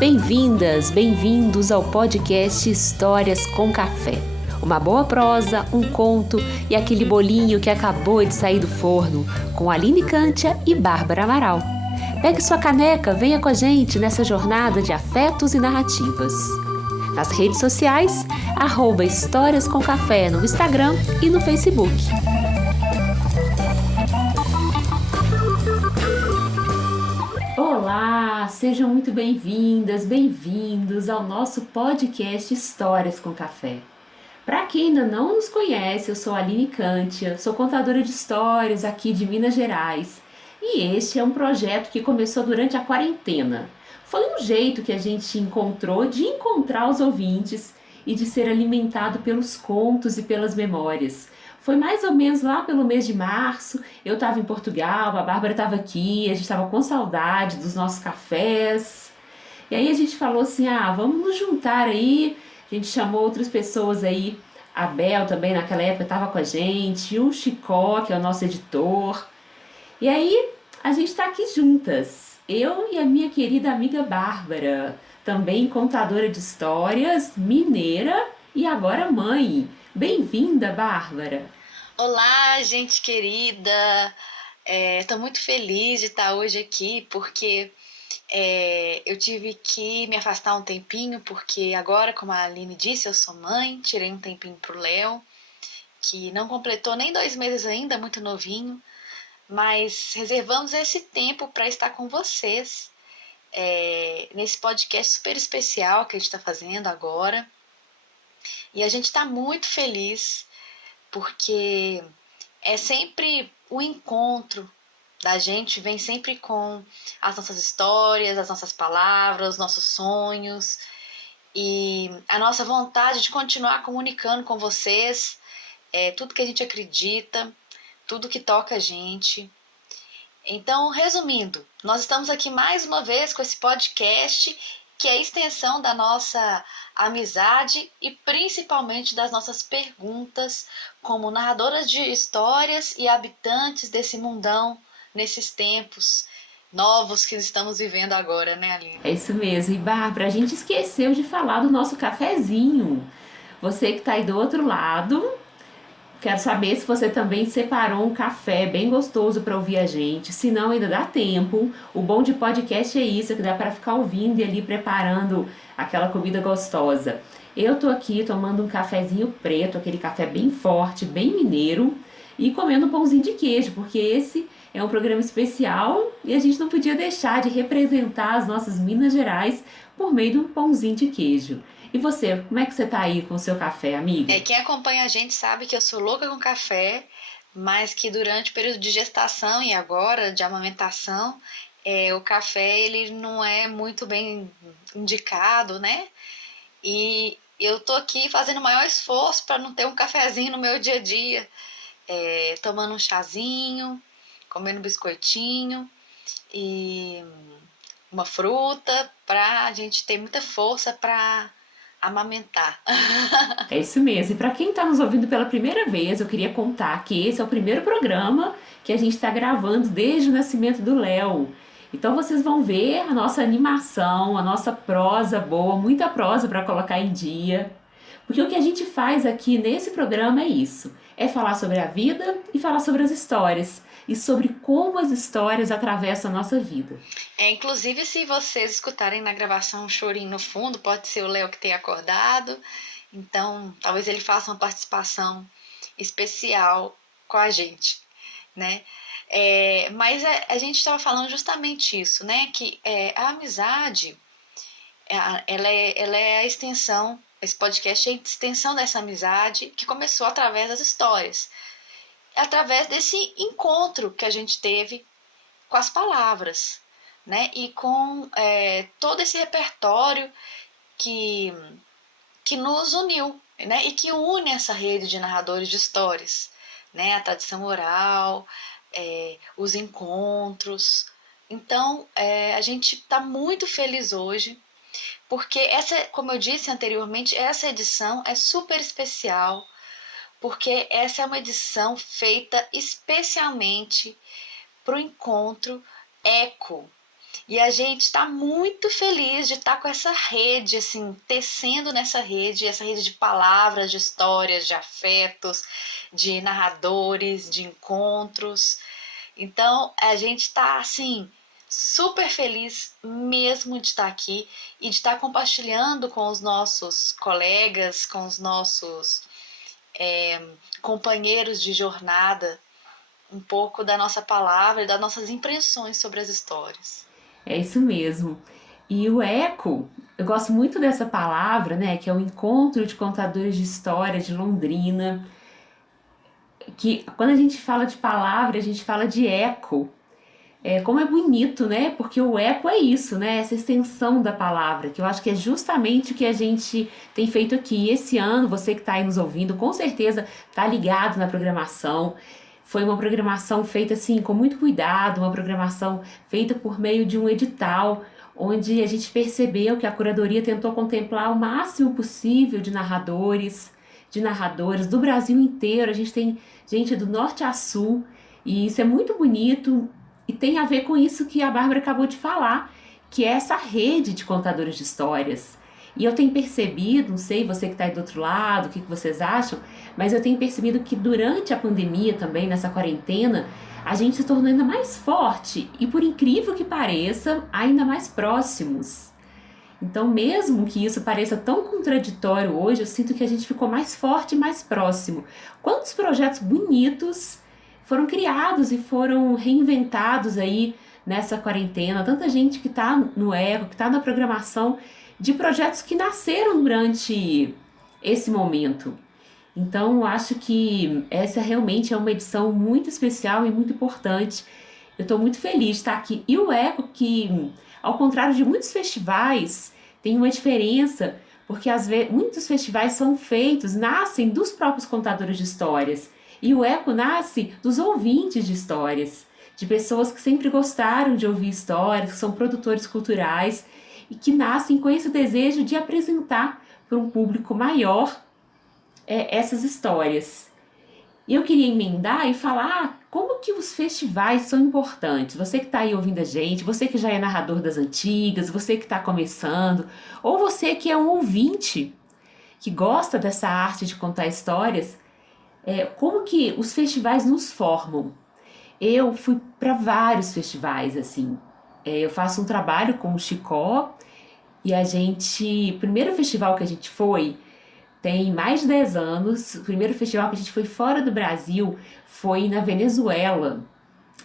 Bem-vindas, bem-vindos ao podcast Histórias com Café. Uma boa prosa, um conto e aquele bolinho que acabou de sair do forno, com Aline Cântia e Bárbara Amaral. Pegue sua caneca, venha com a gente nessa jornada de afetos e narrativas. Nas redes sociais, @Histórias com Café no Instagram e no Facebook. Olá, sejam muito bem-vindas, bem-vindos ao nosso podcast Histórias com Café. Para quem ainda não nos conhece, eu sou a Aline Cântia, sou contadora de histórias aqui de Minas Gerais e este é um projeto que começou durante a quarentena. Foi um jeito que a gente encontrou de encontrar os ouvintes e de ser alimentado pelos contos e pelas memórias. Foi mais ou menos lá pelo mês de março, eu estava em Portugal, a Bárbara estava aqui, a gente estava com saudade dos nossos cafés. E aí a gente falou assim, vamos nos juntar aí. A gente chamou outras pessoas aí, a Bel também naquela época estava com a gente, o Chicó, que é o nosso editor. E aí a gente está aqui juntas, eu e a minha querida amiga Bárbara, também contadora de histórias, mineira e agora mãe. Bem-vinda, Bárbara! Olá, gente querida! Estou muito feliz de estar hoje aqui porque eu tive que me afastar um tempinho, porque agora, como a Aline disse, eu sou mãe, tirei um tempinho pro Léo, que não completou nem 2 meses ainda, muito novinho, mas reservamos esse tempo para estar com vocês nesse podcast super especial que a gente está fazendo agora. E a gente está muito feliz porque é sempre o encontro da gente, vem sempre com as nossas histórias, as nossas palavras, os nossos sonhos e a nossa vontade de continuar comunicando com vocês tudo que a gente acredita, tudo que toca a gente. Então, resumindo, nós estamos aqui mais uma vez com esse podcast que é a extensão da nossa amizade e principalmente das nossas perguntas como narradoras de histórias e habitantes desse mundão nesses tempos novos que estamos vivendo agora, né, Aline? É isso mesmo. E Bárbara, a gente esqueceu de falar do nosso cafezinho. Você que está aí do outro lado, quero saber se você também separou um café bem gostoso para ouvir a gente. Se não, ainda dá tempo. O bom de podcast é isso, que dá para ficar ouvindo e ali preparando aquela comida gostosa. Eu tô aqui tomando um cafezinho preto, aquele café bem forte, bem mineiro, e comendo um pãozinho de queijo, porque esse é um programa especial e a gente não podia deixar de representar as nossas Minas Gerais por meio de um pãozinho de queijo. E você, como é que você tá aí com o seu café, amiga? Quem acompanha a gente sabe que eu sou louca com café, mas que durante o período de gestação e agora de amamentação, o café ele não é muito bem indicado, né? E eu tô aqui fazendo o maior esforço para não ter um cafezinho no meu dia a dia, tomando um chazinho, comendo um biscoitinho e uma fruta para a gente ter muita força para amamentar. É isso mesmo. E para quem está nos ouvindo pela primeira vez, eu queria contar que esse é o primeiro programa que a gente está gravando desde o nascimento do Léo. Então vocês vão ver a nossa animação, a nossa prosa boa, muita prosa para colocar em dia. Porque o que a gente faz aqui nesse programa é isso: é falar sobre a vida e falar sobre as histórias. E sobre como as histórias atravessam a nossa vida. Inclusive, se vocês escutarem na gravação um chorinho no fundo, pode ser o Léo que tenha acordado. Então, talvez ele faça uma participação especial com a gente, né? Mas a gente estava falando justamente isso, né? Que a amizade, ela é a extensão, esse podcast é a extensão dessa amizade que começou através das histórias. Através desse encontro que a gente teve com as palavras, né? E com todo esse repertório que nos uniu, né? E que une essa rede de narradores de histórias, né? A tradição oral, os encontros. Então, a gente está muito feliz hoje, porque como eu disse anteriormente, essa edição é super especial, porque essa é uma edição feita especialmente para o encontro Eco. E a gente está muito feliz de estar com essa rede, assim, tecendo nessa rede, essa rede de palavras, de histórias, de afetos, de narradores, de encontros. Então, a gente está, assim, super feliz mesmo de estar aqui e de estar compartilhando com os nossos colegas, com os nossos companheiros de jornada, um pouco da nossa palavra e das nossas impressões sobre as histórias. É isso mesmo. E o eco, eu gosto muito dessa palavra, né, que é o Encontro de Contadores de Histórias de Londrina, que quando a gente fala de palavra, a gente fala de eco. Como é bonito, né? Porque o eco é isso, né? Essa extensão da palavra, que eu acho que é justamente o que a gente tem feito aqui. Esse ano, você que está aí nos ouvindo, com certeza está ligado na programação. Foi uma programação feita assim com muito cuidado, uma programação feita por meio de um edital, onde a gente percebeu que a curadoria tentou contemplar o máximo possível de narradores do Brasil inteiro. A gente tem gente do norte a sul, e isso é muito bonito. E tem a ver com isso que a Bárbara acabou de falar, que é essa rede de contadores de histórias. E eu tenho percebido, não sei você que está aí do outro lado, o que vocês acham, mas eu tenho percebido que durante a pandemia também, nessa quarentena, a gente se tornou ainda mais forte e, por incrível que pareça, ainda mais próximos. Então, mesmo que isso pareça tão contraditório hoje, eu sinto que a gente ficou mais forte e mais próximo. Quantos projetos bonitos foram criados e foram reinventados aí nessa quarentena? Tanta gente que está no Eco, que está na programação de projetos que nasceram durante esse momento. Então, eu acho que essa realmente é uma edição muito especial e muito importante. Eu estou muito feliz de estar aqui. E o Eco, que, ao contrário de muitos festivais, tem uma diferença, porque às vezes muitos festivais são feitos, nascem dos próprios contadores de histórias. E o Eco nasce dos ouvintes de histórias, de pessoas que sempre gostaram de ouvir histórias, que são produtores culturais e que nascem com esse desejo de apresentar para um público maior essas histórias. E eu queria emendar e falar como que os festivais são importantes. Você que está aí ouvindo a gente, você que já é narrador das antigas, você que está começando, ou você que é um ouvinte, que gosta dessa arte de contar histórias, como que os festivais nos formam. Eu fui para vários festivais, assim. Eu faço um trabalho com o Chicó e o primeiro festival que a gente foi tem mais de 10 anos. O primeiro festival que a gente foi fora do Brasil foi na Venezuela.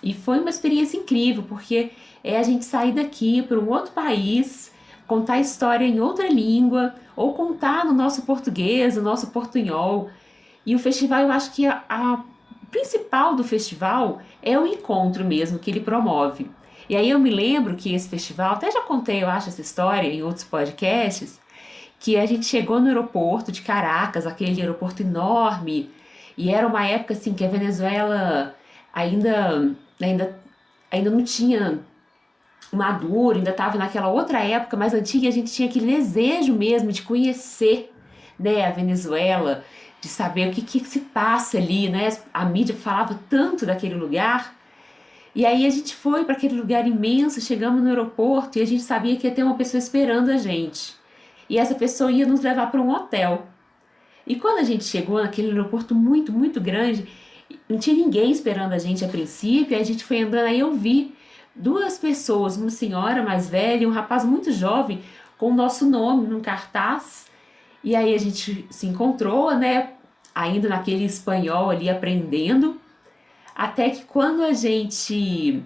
E foi uma experiência incrível, porque é a gente sair daqui para um outro país, contar história em outra língua, ou contar no nosso português, no nosso portunhol. E o festival, eu acho que a principal do festival é o encontro mesmo que ele promove. E aí eu me lembro que esse festival, até já contei, eu acho, essa história em outros podcasts, que a gente chegou no aeroporto de Caracas, aquele aeroporto enorme, e era uma época assim que a Venezuela ainda, ainda não tinha maduro, ainda estava naquela outra época mais antiga, e a gente tinha aquele desejo mesmo de conhecer, né, a Venezuela, de saber que se passa ali, né? A mídia falava tanto daquele lugar. E aí a gente foi para aquele lugar imenso, chegamos no aeroporto e a gente sabia que ia ter uma pessoa esperando a gente. E essa pessoa ia nos levar para um hotel. E quando a gente chegou naquele aeroporto muito, muito grande, não tinha ninguém esperando a gente a princípio, aí a gente foi andando, aí eu vi duas pessoas, uma senhora mais velha e um rapaz muito jovem, com o nosso nome num cartaz. E aí a gente se encontrou, né, ainda naquele espanhol ali aprendendo, até que quando a gente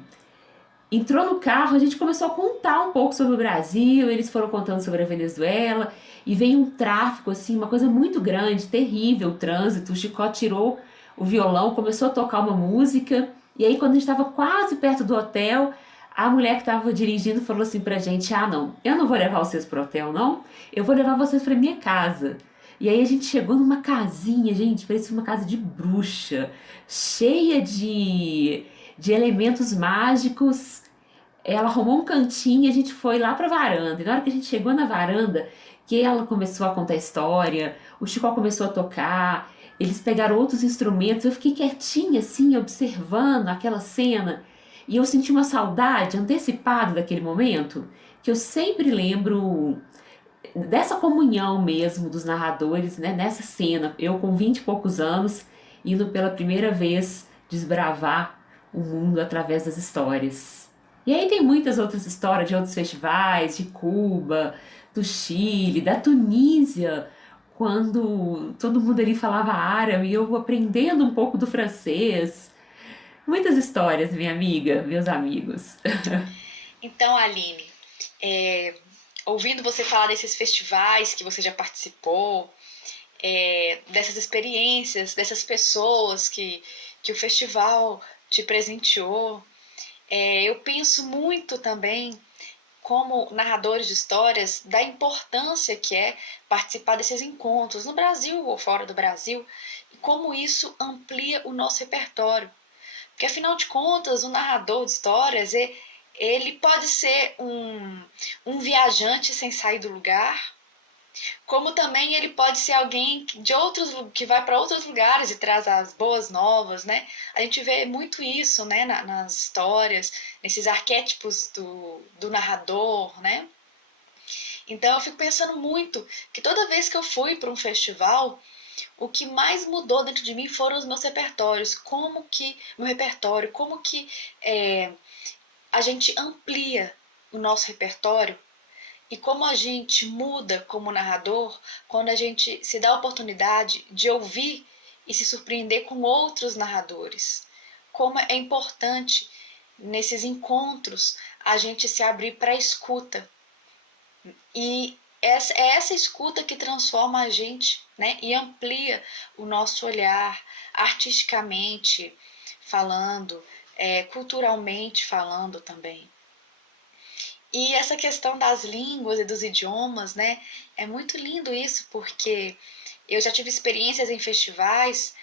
entrou no carro, a gente começou a contar um pouco sobre o Brasil, eles foram contando sobre a Venezuela, e veio um tráfico, assim, uma coisa muito grande, terrível, o trânsito. O Chicó tirou o violão, começou a tocar uma música, e aí quando a gente estava quase perto do hotel, a mulher que estava dirigindo falou assim pra gente: ah, não, eu não vou levar vocês pro hotel, não, eu vou levar vocês pra minha casa. E aí a gente chegou numa casinha, gente, parecia uma casa de bruxa, cheia de elementos mágicos. Ela arrumou um cantinho e a gente foi lá pra varanda. E na hora que a gente chegou na varanda, que ela começou a contar a história, o Chico começou a tocar, Eles pegaram outros instrumentos, eu fiquei quietinha assim, observando aquela cena, e eu senti uma saudade antecipada daquele momento, que eu sempre lembro dessa comunhão mesmo dos narradores, né, nessa cena, eu com 20 e poucos anos, indo pela primeira vez desbravar o mundo através das histórias. E aí tem muitas outras histórias de outros festivais, de Cuba, do Chile, da Tunísia, quando todo mundo ali falava árabe e eu aprendendo um pouco do francês. Muitas histórias, minha amiga, meus amigos. Então, Aline, é, ouvindo você falar desses festivais que você já participou, dessas experiências, dessas pessoas que o festival te presenteou, eu penso muito também, como narradores de histórias, da importância que é participar desses encontros, no Brasil ou fora do Brasil, e como isso amplia o nosso repertório. Porque, afinal de contas, o narrador de histórias, ele pode ser um viajante sem sair do lugar, como também ele pode ser alguém que vai para outros lugares e traz as boas novas, né? A gente vê muito isso, né, nas histórias, nesses arquétipos do narrador, né? Então eu fico pensando muito que toda vez que eu fui para um festival, o que mais mudou dentro de mim foram os meus repertórios, meu repertório, como que é, a gente amplia o nosso repertório e como a gente muda como narrador quando a gente se dá a oportunidade de ouvir e se surpreender com outros narradores. Como é importante nesses encontros a gente se abrir para a escuta. E é essa escuta que transforma a gente, né? E amplia o nosso olhar artisticamente falando, culturalmente falando também. E essa questão das línguas e dos idiomas, né? É muito lindo isso, porque eu já tive experiências em festivais,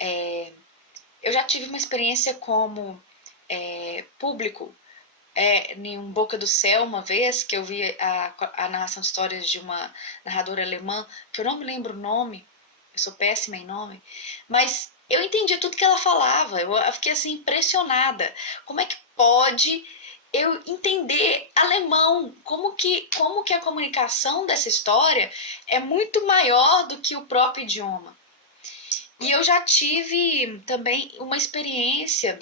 eu já tive uma experiência como público em um Boca do Céu uma vez, que eu vi a narração de histórias de uma narradora alemã, que eu não me lembro o nome, eu sou péssima em nome, mas eu entendi tudo que ela falava, eu fiquei assim impressionada. Como é que pode eu entender alemão? Como que a comunicação dessa história é muito maior do que o próprio idioma? E eu já tive também uma experiência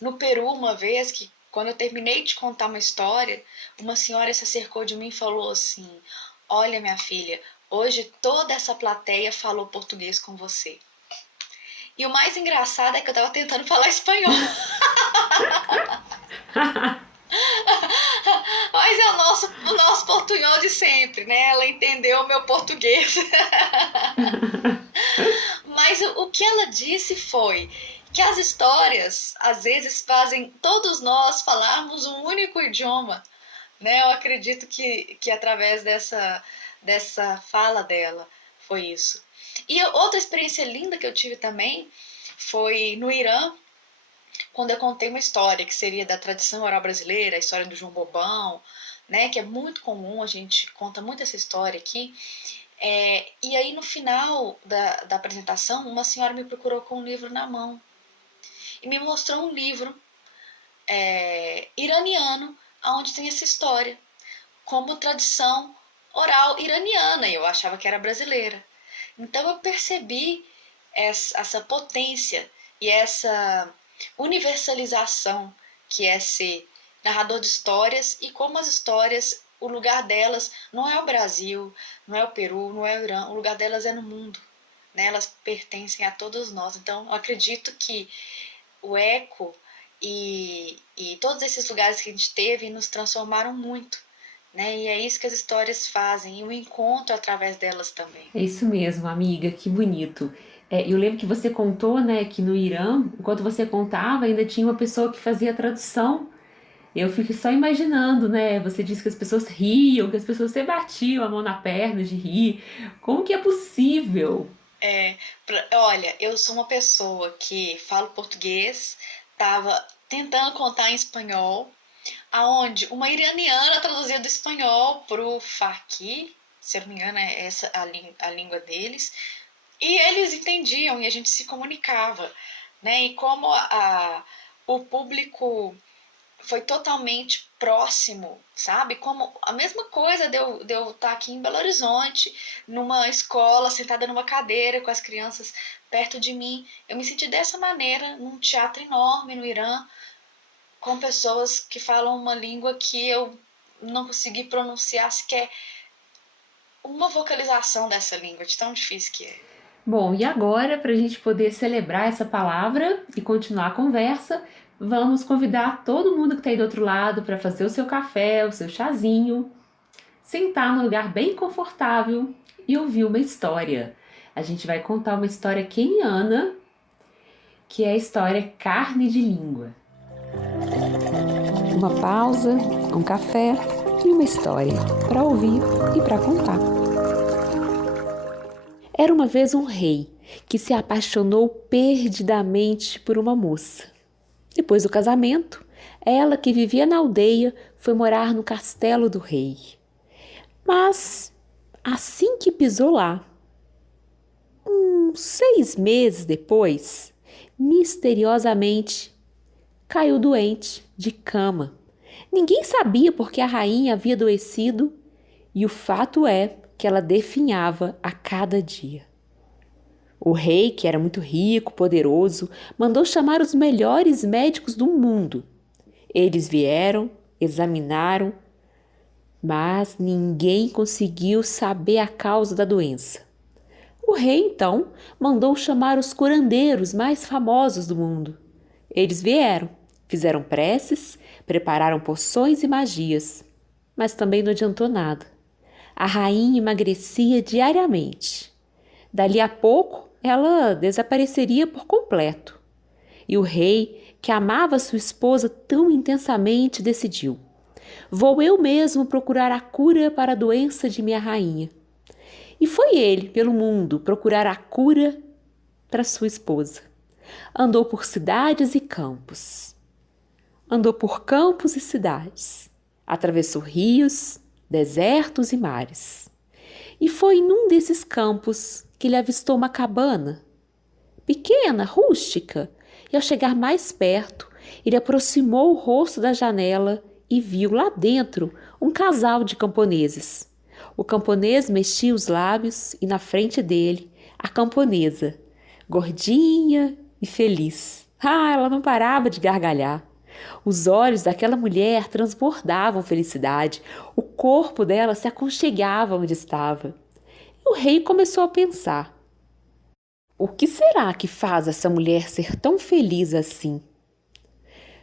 no Peru uma vez que, quando eu terminei de contar uma história, uma senhora se acercou de mim e falou assim: Olha, minha filha, hoje toda essa plateia falou português com você. E o mais engraçado é que eu tava tentando falar espanhol. Mas é o nosso portunhol de sempre, né? Ela entendeu o meu português. Mas o que ela disse foi que as histórias, às vezes, fazem todos nós falarmos um único idioma, né? Eu acredito que através dessa fala dela foi isso. E outra experiência linda que eu tive também foi no Irã, quando eu contei uma história que seria da tradição oral brasileira, a história do João Bobão, né? Que é muito comum, a gente conta muito essa história aqui. E aí, no final da apresentação, uma senhora me procurou com um livro na mão e me mostrou um livro iraniano onde tem essa história, como tradição oral iraniana, e eu achava que era brasileira. Então eu percebi essa potência e essa universalização que é ser narrador de histórias e como as histórias, o lugar delas não é o Brasil, não é o Peru, não é o Irã, o lugar delas é no mundo. Né? Elas pertencem a todos nós. Então eu acredito que o eco e todos esses lugares que a gente teve nos transformaram muito. Né? E é isso que as histórias fazem, e o encontro através delas também. É isso mesmo, amiga, que bonito. Eu lembro que você contou, né, que no Irã, enquanto você contava, ainda tinha uma pessoa que fazia a tradução. Eu fico só imaginando, né? Você disse que as pessoas riam, que as pessoas até batiam a mão na perna de rir. Como que é possível? Olha, eu sou uma pessoa que falo português, estava tentando contar em espanhol, aonde uma iraniana traduzia do espanhol pro Farsi, se eu não me engano é essa a língua deles, E eles entendiam e a gente se comunicava, né? E como o público foi totalmente próximo, sabe? Como a mesma coisa de eu estar aqui em Belo Horizonte, numa escola, sentada numa cadeira com as crianças perto de mim. Eu me senti dessa maneira num teatro enorme no Irã, com pessoas que falam uma língua que eu não consegui pronunciar sequer uma vocalização dessa língua, de tão difícil que é. Bom, e agora, para a gente poder celebrar essa palavra e continuar a conversa, vamos convidar todo mundo que está aí do outro lado para fazer o seu café, o seu chazinho, sentar num lugar bem confortável e ouvir uma história. A gente vai contar uma história queniana, que é a história Carne de Língua. Uma pausa, um café e uma história para ouvir e para contar. Era uma vez um rei que se apaixonou perdidamente por uma moça. Depois do casamento, ela, que vivia na aldeia, foi morar no castelo do rei. Mas, assim que pisou lá, 6 meses depois, misteriosamente, caiu doente de cama. Ninguém sabia por que a rainha havia adoecido e o fato é que ela definhava a cada dia. O rei, que era muito rico, poderoso, mandou chamar os melhores médicos do mundo. Eles vieram, examinaram, mas ninguém conseguiu saber a causa da doença. O rei, então, mandou chamar os curandeiros mais famosos do mundo. Eles vieram, fizeram preces, prepararam poções e magias, mas também não adiantou nada. A rainha emagrecia diariamente. Dali a pouco, ela desapareceria por completo. E o rei, que amava sua esposa tão intensamente, decidiu: vou eu mesmo procurar a cura para a doença de minha rainha. E foi ele, pelo mundo, procurar a cura para sua esposa. Andou por cidades e campos. Andou por campos e cidades. Atravessou rios, desertos e mares. E foi num desses campos que ele avistou uma cabana, pequena, rústica, e ao chegar mais perto, ele aproximou o rosto da janela e viu lá dentro um casal de camponeses. O camponês mexia os lábios e na frente dele, a camponesa, gordinha e feliz. Ela não parava de gargalhar. Os olhos daquela mulher transbordavam felicidade, o corpo dela se aconchegava onde estava. E o rei começou a pensar: o que será que faz essa mulher ser tão feliz assim?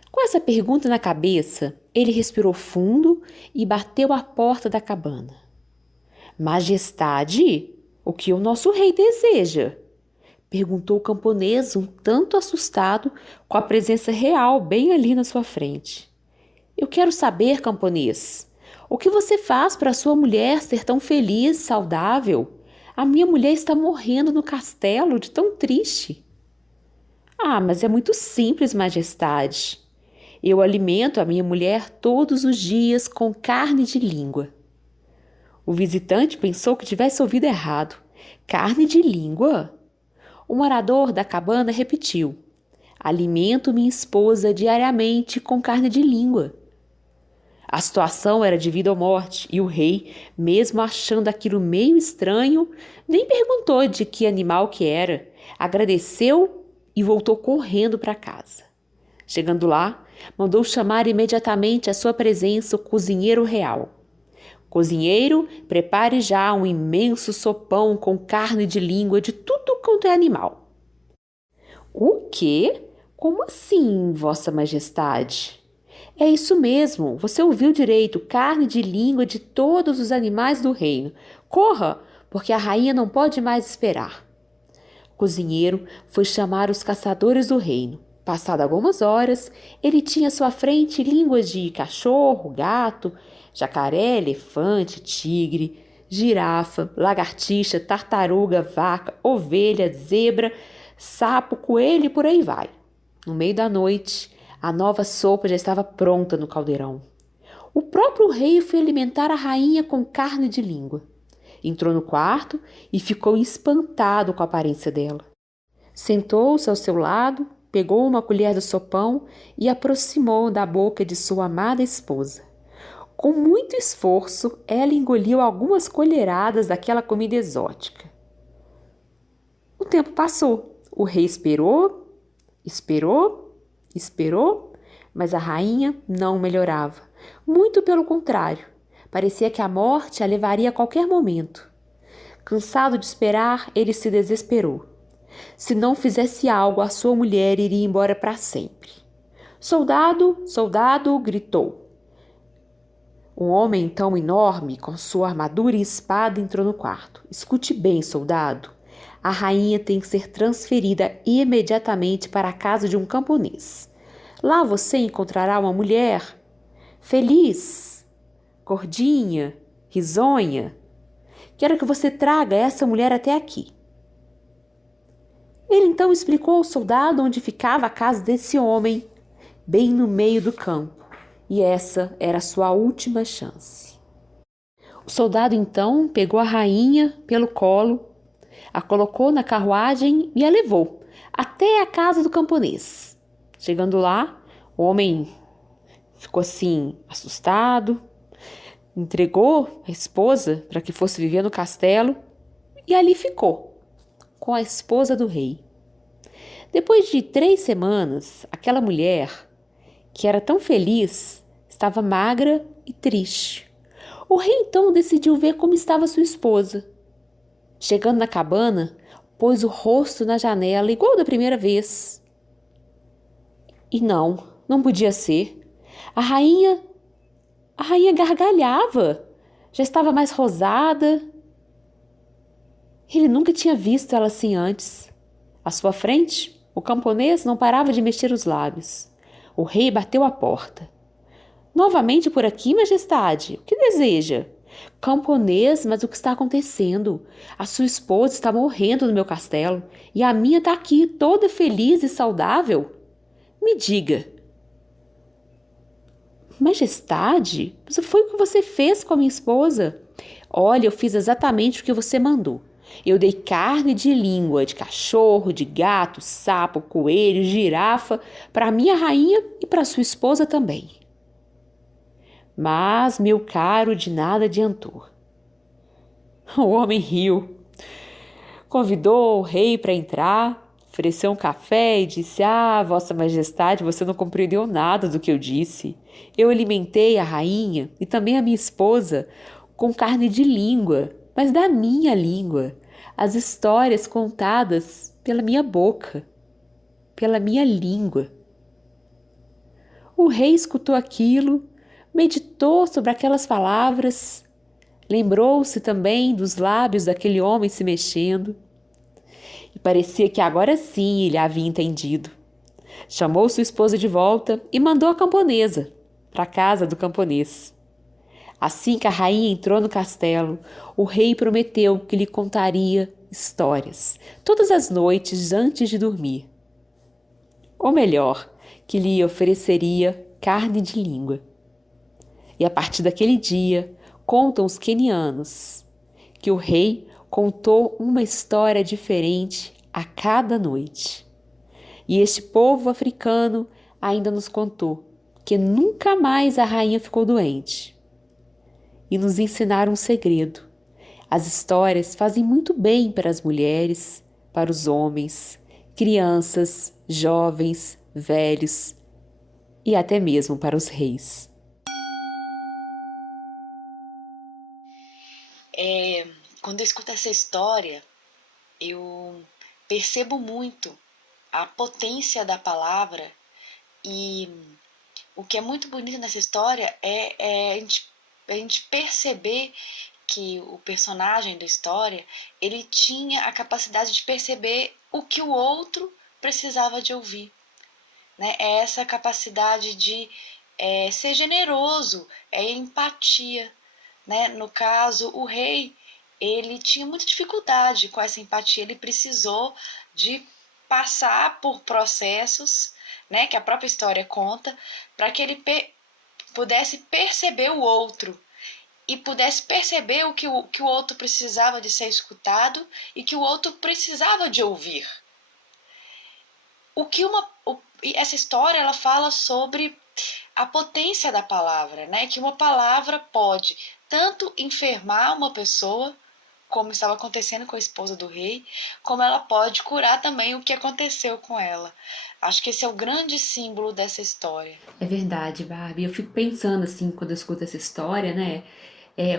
Com essa pergunta na cabeça, ele respirou fundo e bateu à porta da cabana. Majestade, o que o nosso rei deseja? Perguntou o camponês, um tanto assustado com a presença real bem ali na sua frente. Eu quero saber, camponês, o que você faz para sua mulher ser tão feliz, saudável? A minha mulher está morrendo no castelo de tão triste. Mas é muito simples, majestade. Eu alimento a minha mulher todos os dias com carne de língua. O visitante pensou que tivesse ouvido errado. Carne de língua? O morador da cabana repetiu: alimento minha esposa diariamente com carne de língua. A situação era de vida ou morte e o rei, mesmo achando aquilo meio estranho, nem perguntou de que animal que era, agradeceu e voltou correndo para casa. Chegando lá, mandou chamar imediatamente à sua presença o cozinheiro real. Cozinheiro, prepare já um imenso sopão com carne de língua de tudo quanto é animal. O quê? Como assim, Vossa Majestade? É isso mesmo, você ouviu direito, carne de língua de todos os animais do reino. Corra, porque a rainha não pode mais esperar. O cozinheiro foi chamar os caçadores do reino. Passado algumas horas, ele tinha à sua frente línguas de cachorro, gato, jacaré, elefante, tigre, girafa, lagartixa, tartaruga, vaca, ovelha, zebra, sapo, coelho e por aí vai. No meio da noite, a nova sopa já estava pronta no caldeirão. O próprio rei foi alimentar a rainha com carne de língua. Entrou no quarto e ficou espantado com a aparência dela. Sentou-se ao seu lado, pegou uma colher do sopão e aproximou da boca de sua amada esposa. Com muito esforço, ela engoliu algumas colheradas daquela comida exótica. O tempo passou. O rei esperou, esperou, mas a rainha não melhorava. Muito pelo contrário, parecia que a morte a levaria a qualquer momento. Cansado de esperar, ele se desesperou. Se não fizesse algo, a sua mulher iria embora para sempre. Soldado, soldado, gritou. Um homem tão enorme, com sua armadura e espada, entrou no quarto. Escute bem, soldado. A rainha tem que ser transferida imediatamente para a casa de um camponês. Lá você encontrará uma mulher feliz, gordinha, risonha. Quero que você traga essa mulher até aqui. Ele então explicou ao soldado onde ficava a casa desse homem, bem no meio do campo, e essa era a sua última chance. O soldado então pegou a rainha pelo colo, a colocou na carruagem e a levou até a casa do camponês. Chegando lá, o homem ficou assim, assustado, entregou a esposa para que fosse viver no castelo e ali ficou, com a esposa do rei. Depois de 3 semanas, aquela mulher, que era tão feliz, estava magra e triste. O rei então decidiu ver como estava sua esposa. Chegando na cabana, pôs o rosto na janela igual da primeira vez. E não podia ser. A rainha gargalhava, já estava mais rosada. Ele nunca tinha visto ela assim antes. À sua frente, o camponês não parava de mexer os lábios. O rei bateu à porta. Novamente por aqui, majestade. O que deseja? Camponês, mas o que está acontecendo? A sua esposa está morrendo no meu castelo e a minha está aqui toda feliz e saudável. Me diga. Majestade, mas foi o que você fez com a minha esposa? Olha, eu fiz exatamente o que você mandou. Eu dei carne de língua de cachorro, de gato, sapo, coelho, girafa para minha rainha e para sua esposa também. Mas, meu caro, de nada adiantou. O homem riu, convidou o rei para entrar, ofereceu um café e disse: Vossa Majestade, você não compreendeu nada do que eu disse. Eu alimentei a rainha e também a minha esposa com carne de língua, mas da minha língua, as histórias contadas pela minha boca, pela minha língua. O rei escutou aquilo, meditou sobre aquelas palavras, lembrou-se também dos lábios daquele homem se mexendo, e parecia que agora sim ele havia entendido. Chamou sua esposa de volta e mandou a camponesa para a casa do camponês. Assim que a rainha entrou no castelo, o rei prometeu que lhe contaria histórias todas as noites antes de dormir. Ou melhor, que lhe ofereceria carne de língua. E a partir daquele dia, contam os quenianos que o rei contou uma história diferente a cada noite. E este povo africano ainda nos contou que nunca mais a rainha ficou doente. E nos ensinaram um segredo. As histórias fazem muito bem para as mulheres, para os homens, crianças, jovens, velhos e até mesmo para os reis. Quando eu escuto essa história, eu percebo muito a potência da palavra e o que é muito bonito nessa história é a gente perceber que o personagem da história, ele tinha a capacidade de perceber o que o outro precisava de ouvir, né? É essa capacidade de ser generoso, é empatia, né? No caso, o rei, ele tinha muita dificuldade com essa empatia, ele precisou de passar por processos, né, que a própria história conta, para que ele pudesse perceber o outro e pudesse perceber que o outro precisava de ser escutado e que o outro precisava de ouvir. E essa história ela fala sobre a potência da palavra, né? Que uma palavra pode tanto enfermar uma pessoa, como estava acontecendo com a esposa do rei, como ela pode curar também o que aconteceu com ela. Acho que esse é o grande símbolo dessa história. É verdade, Barbie. Eu fico pensando assim, quando eu escuto essa história, né?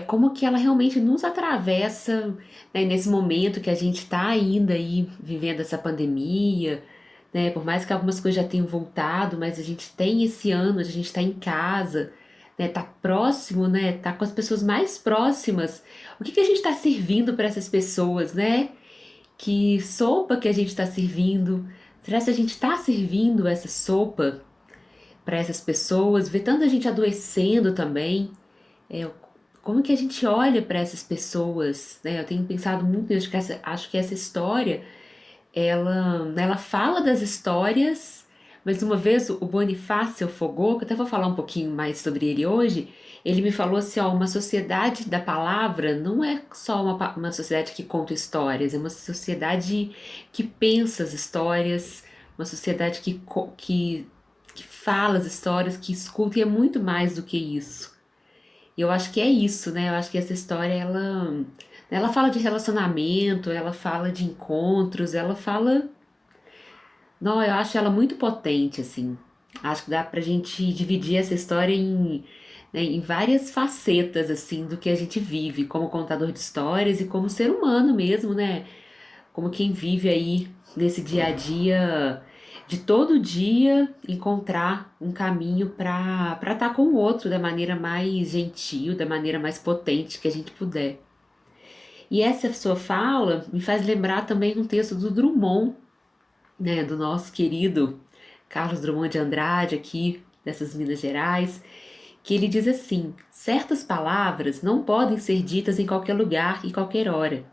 Como que ela realmente nos atravessa, né, nesse momento que a gente está ainda aí vivendo essa pandemia, né? Por mais que algumas coisas já tenham voltado, mas a gente tem esse ano, a gente está em casa, né? Tá próximo, né? Tá com as pessoas mais próximas. O que que a gente está servindo para essas pessoas, né? Que sopa que a gente está servindo? Será que a gente está servindo essa sopa para essas pessoas? Ver tanta gente adoecendo também. É, como que a gente olha para essas pessoas, né? Eu tenho pensado muito nisso, acho que essa história, ela fala das histórias, mas uma vez o Bonifácio Fogo, que eu até vou falar um pouquinho mais sobre ele hoje, ele me falou assim, ó, uma sociedade da palavra não é só uma sociedade que conta histórias, é uma sociedade que pensa as histórias, uma sociedade que fala as histórias, que escuta, e é muito mais do que isso. E eu acho que é isso, né? Eu acho que essa história, ela fala de relacionamento, ela fala de encontros, ela fala. Não, eu acho ela muito potente, assim. Acho que dá pra gente dividir essa história né, em várias facetas, assim, do que a gente vive, como contador de histórias e como ser humano mesmo, né? Como quem vive aí nesse dia a dia, de todo dia encontrar um caminho para estar com o outro da maneira mais gentil, da maneira mais potente que a gente puder. E essa sua fala me faz lembrar também um texto do Drummond, né, do nosso querido Carlos Drummond de Andrade, aqui dessas Minas Gerais, que ele diz assim: certas palavras não podem ser ditas em qualquer lugar e qualquer hora.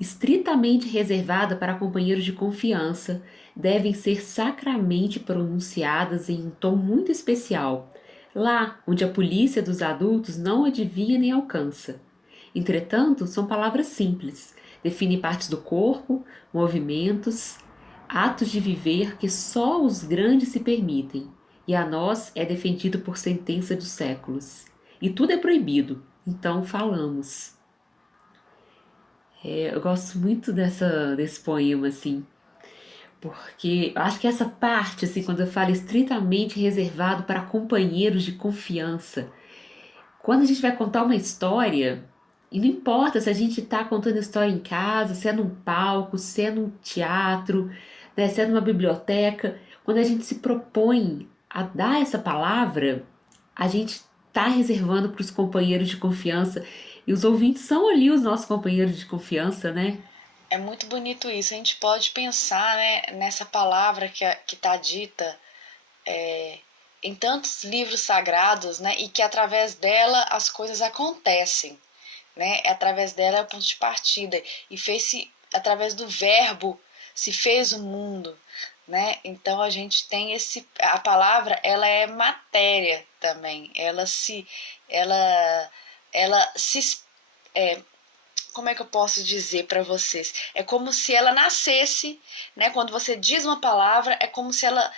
Estritamente reservada para companheiros de confiança, devem ser sacramente pronunciadas em um tom muito especial, lá onde a polícia dos adultos não adivinha nem alcança. Entretanto, são palavras simples, definem partes do corpo, movimentos, atos de viver que só os grandes se permitem, e a nós é defendido por sentença dos séculos. E tudo é proibido, então falamos. Eu gosto muito desse poema, assim, porque eu acho que essa parte, assim, quando eu falo estritamente reservado para companheiros de confiança, quando a gente vai contar uma história, e não importa se a gente está contando história em casa, se é num palco, se é num teatro, né, se é numa biblioteca, quando a gente se propõe a dar essa palavra, a gente está reservando para os companheiros de confiança, e os ouvintes são ali os nossos companheiros de confiança, né? É muito bonito isso. A gente pode pensar, né, nessa palavra que está dita em tantos livros sagrados, né, e que através dela as coisas acontecem, né? Através dela é o ponto de partida e fez-se através do verbo se fez o mundo, né? Então a gente tem a palavra, ela é matéria também. Ela ela se é, como é que eu posso dizer para vocês? É como se ela nascesse, né? Quando você diz uma palavra, é como se ela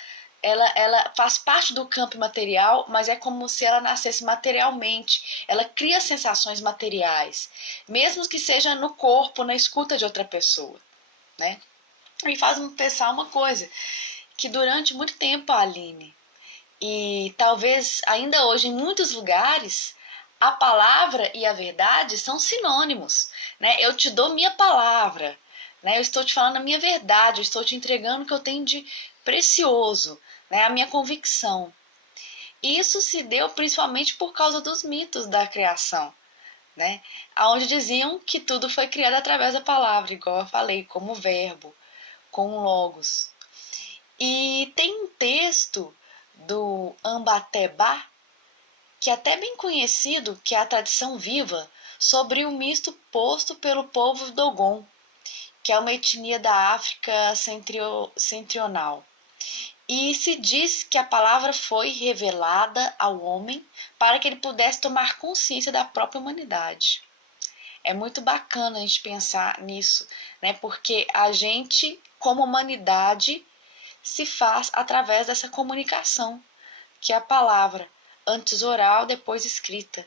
faz parte do campo material, mas é como se ela nascesse materialmente. Ela cria sensações materiais, mesmo que seja no corpo, na escuta de outra pessoa, né? E faz-me pensar uma coisa, que durante muito tempo, Aline, e talvez ainda hoje em muitos lugares, a palavra e a verdade são sinônimos, né? Eu te dou minha palavra, né? Eu estou te falando a minha verdade, eu estou te entregando o que eu tenho de precioso, né? A minha convicção. Isso se deu principalmente por causa dos mitos da criação, né? Onde diziam que tudo foi criado através da palavra, igual eu falei, como verbo, com logos. E tem um texto do Ambatebá, que é até bem conhecido, que é a tradição viva, sobre o misto posto pelo povo Dogon, que é uma etnia da África Centrional. E se diz que a palavra foi revelada ao homem para que ele pudesse tomar consciência da própria humanidade. É muito bacana a gente pensar nisso, né? Porque a gente, como humanidade, se faz através dessa comunicação, que é a palavra, antes oral, depois escrita.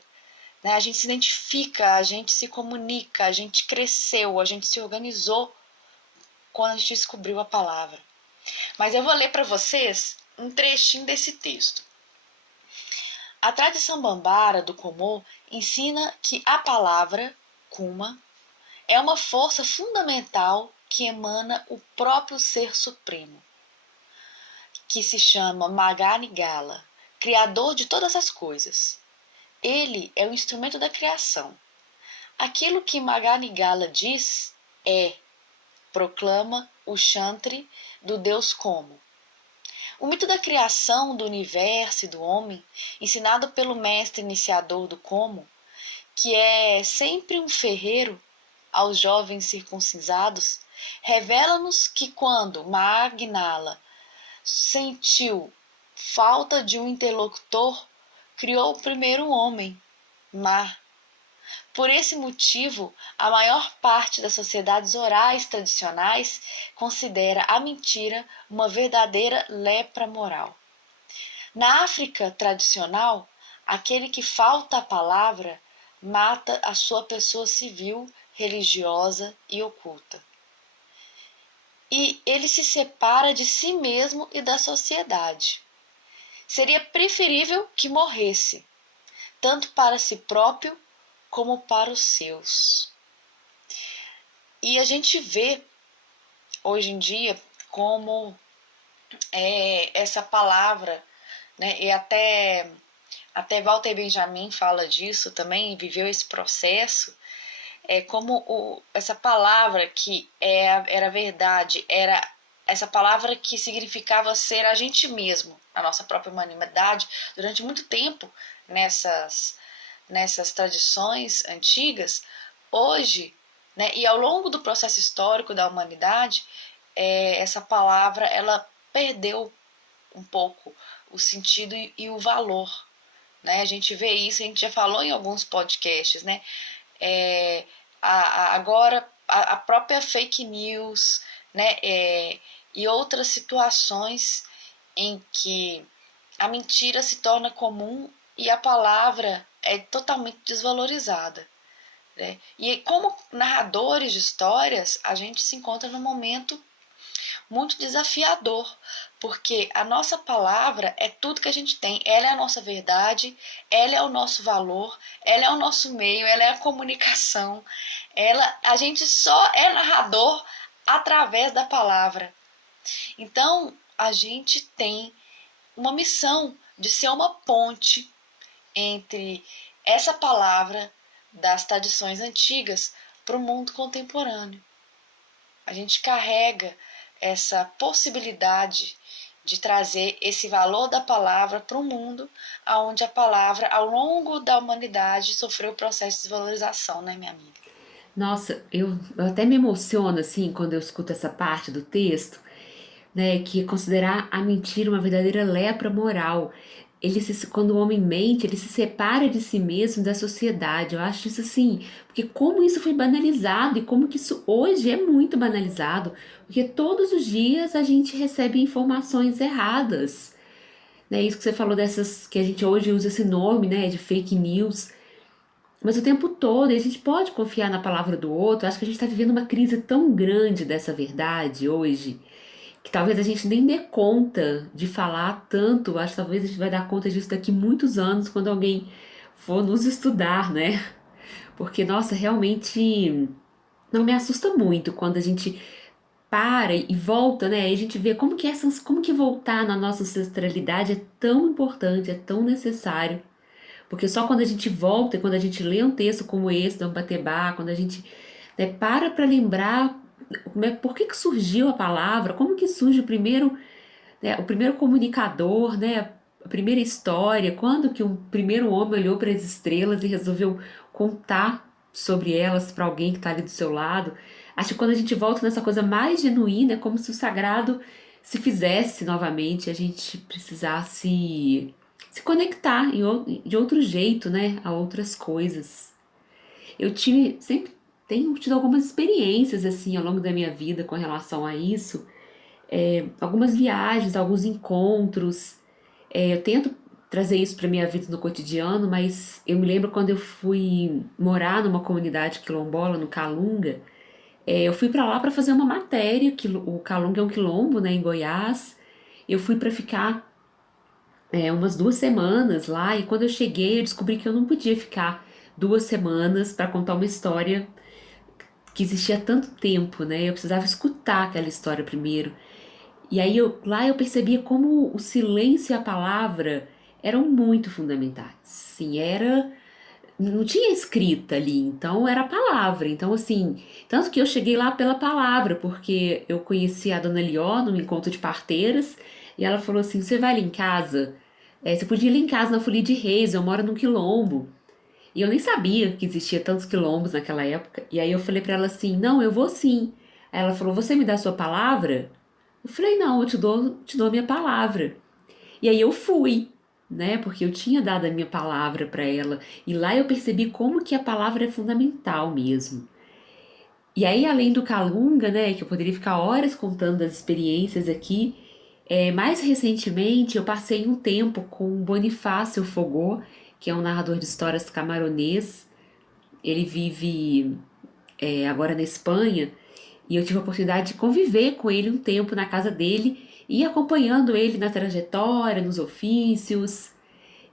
Né? A gente se identifica, a gente se comunica, a gente cresceu, a gente se organizou quando a gente descobriu a palavra. Mas eu vou ler para vocês um trechinho desse texto. A tradição bambara do Komô ensina que a palavra, Kuma, é uma força fundamental que emana o próprio Ser Supremo, que se chama Maganigala, criador de todas as coisas. Ele é o instrumento da criação. Aquilo que Maganigala diz é, proclama o chantre do Deus Como. O mito da criação do universo e do homem, ensinado pelo mestre iniciador do Como, que é sempre um ferreiro aos jovens circuncisados, revela-nos que quando Magnala sentiu falta de um interlocutor, criou o primeiro homem, Ma. Por esse motivo, a maior parte das sociedades orais tradicionais considera a mentira uma verdadeira lepra moral. Na África tradicional, aquele que falta a palavra mata a sua pessoa civil, religiosa e oculta. E ele se separa de si mesmo e da sociedade. Seria preferível que morresse, tanto para si próprio como para os seus. E a gente vê hoje em dia como essa palavra, né, e até Walter Benjamin fala disso também, viveu esse processo, como essa palavra que era verdade, era essa palavra que significava ser a gente mesmo, a nossa própria humanidade, durante muito tempo nessas tradições antigas, hoje, né, e ao longo do processo histórico da humanidade, essa palavra ela perdeu um pouco o sentido e o valor. Né? A gente vê isso, a gente já falou em alguns podcasts, né? Agora a própria fake news, né? E outras situações em que a mentira se torna comum e a palavra é totalmente desvalorizada. Né? E como narradores de histórias, a gente se encontra num momento muito desafiador, porque a nossa palavra é tudo que a gente tem, ela é a nossa verdade, ela é o nosso valor, ela é o nosso meio, ela é a comunicação, a gente só é narrador através da palavra. Então, a gente tem uma missão de ser uma ponte entre essa palavra das tradições antigas para o mundo contemporâneo. A gente carrega essa possibilidade de trazer esse valor da palavra para um mundo onde a palavra, ao longo da humanidade, sofreu o processo de desvalorização, né, minha amiga? Nossa, eu até me emociono assim quando eu escuto essa parte do texto, né, que é considerar a mentira uma verdadeira lepra moral. Quando o homem mente, ele se separa de si mesmo e da sociedade. Eu acho isso assim, porque como isso foi banalizado e como que isso hoje é muito banalizado, porque todos os dias a gente recebe informações erradas. Né, isso que você falou dessas, que a gente hoje usa esse nome, né, de fake news. Mas o tempo todo, e a gente pode confiar na palavra do outro. Acho que a gente está vivendo uma crise tão grande dessa verdade hoje, que talvez a gente nem dê conta de falar tanto. Acho que talvez a gente vai dar conta disso daqui muitos anos, quando alguém for nos estudar, né? Porque, nossa, realmente não me assusta muito quando a gente para e volta, né? E a gente vê como que voltar na nossa ancestralidade é tão importante, é tão necessário. Porque só quando a gente volta e quando a gente lê um texto como esse, do Ambatebá, quando a gente, né, para lembrar por que surgiu a palavra, como que surge o primeiro comunicador, né, a primeira história, quando que um primeiro homem olhou para as estrelas e resolveu contar sobre elas para alguém que está ali do seu lado. Acho que quando a gente volta nessa coisa mais genuína, é como se o sagrado se fizesse novamente, a gente precisasse se conectar de outro jeito, né, a outras coisas. Sempre tenho tido algumas experiências assim ao longo da minha vida com relação a isso, algumas viagens, alguns encontros. Eu tento trazer isso para minha vida no cotidiano, mas eu me lembro quando eu fui morar numa comunidade quilombola no Calunga. Eu fui para lá para fazer uma matéria, que o Calunga é um quilombo, né, em Goiás. Eu fui para ficar umas 2 semanas lá, e quando eu cheguei eu descobri que eu não podia ficar 2 semanas para contar uma história que existia há tanto tempo, né? Eu precisava escutar aquela história primeiro. E aí lá eu percebia como o silêncio e a palavra eram muito fundamentais. Sim, não tinha escrita ali, então era a palavra. Então assim, tanto que eu cheguei lá pela palavra, porque eu conheci a dona Lió num encontro de parteiras, e ela falou assim: "Você vai ali em casa? Você podia ir ali em casa na Folia de Reis, eu moro num quilombo." E eu nem sabia que existia tantos quilombos naquela época. E aí eu falei pra ela assim: "Não, eu vou sim." Aí ela falou: "Você me dá a sua palavra?" Eu falei: "Não, eu te dou a minha palavra." E aí eu fui, né? Porque eu tinha dado a minha palavra para ela. E lá eu percebi como que a palavra é fundamental mesmo. E aí, além do Calunga, né, que eu poderia ficar horas contando das experiências aqui, mais recentemente eu passei um tempo com Bonifácio Fogô, que é um narrador de histórias camaronês. Ele vive agora na Espanha, e eu tive a oportunidade de conviver com ele um tempo na casa dele e acompanhando ele na trajetória, nos ofícios.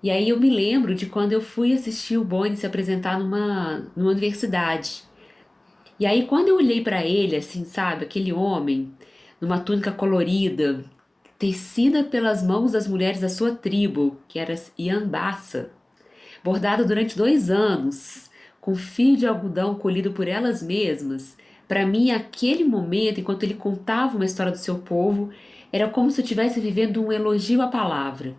E aí eu me lembro de quando eu fui assistir o Boni se apresentar numa universidade. E aí quando eu olhei para ele, assim, sabe, aquele homem numa túnica colorida, tecida pelas mãos das mulheres da sua tribo, que era Iambassa, bordada durante 2 anos, com fio de algodão colhido por elas mesmas. Para mim, aquele momento, enquanto ele contava uma história do seu povo, era como se eu estivesse vivendo um elogio à palavra.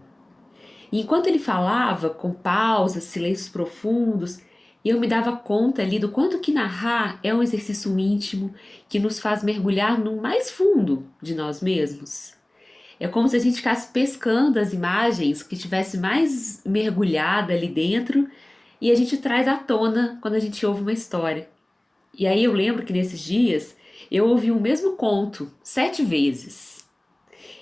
E enquanto ele falava, com pausas, silêncios profundos, eu me dava conta ali do quanto que narrar é um exercício íntimo que nos faz mergulhar no mais fundo de nós mesmos. É como se a gente ficasse pescando as imagens que estivesse mais mergulhada ali dentro, e a gente traz à tona quando a gente ouve uma história. E aí eu lembro que nesses dias eu ouvi o mesmo conto 7 vezes.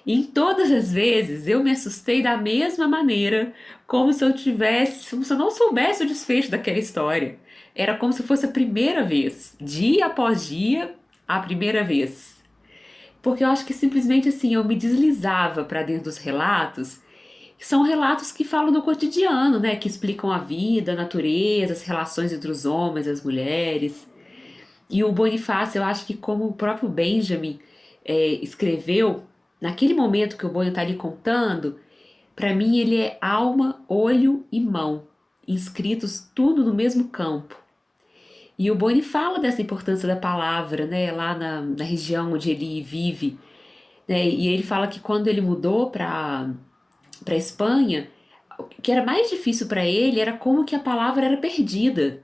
E em todas as vezes eu me assustei da mesma maneira, como se eu não soubesse o desfecho daquela história. Era como se fosse a primeira vez, dia após dia, a primeira vez. Porque eu acho que simplesmente assim eu me deslizava para dentro dos relatos, que são relatos que falam do cotidiano, né? Que explicam a vida, a natureza, as relações entre os homens e as mulheres. E o Bonifácio, eu acho que como o próprio Benjamin escreveu, naquele momento que o Bonho está ali contando, para mim ele é alma, olho e mão, inscritos tudo no mesmo campo. E o Boni fala dessa importância da palavra, né, lá na região onde ele vive, né, e ele fala que quando ele mudou para Espanha, o que era mais difícil para ele era como que a palavra era perdida.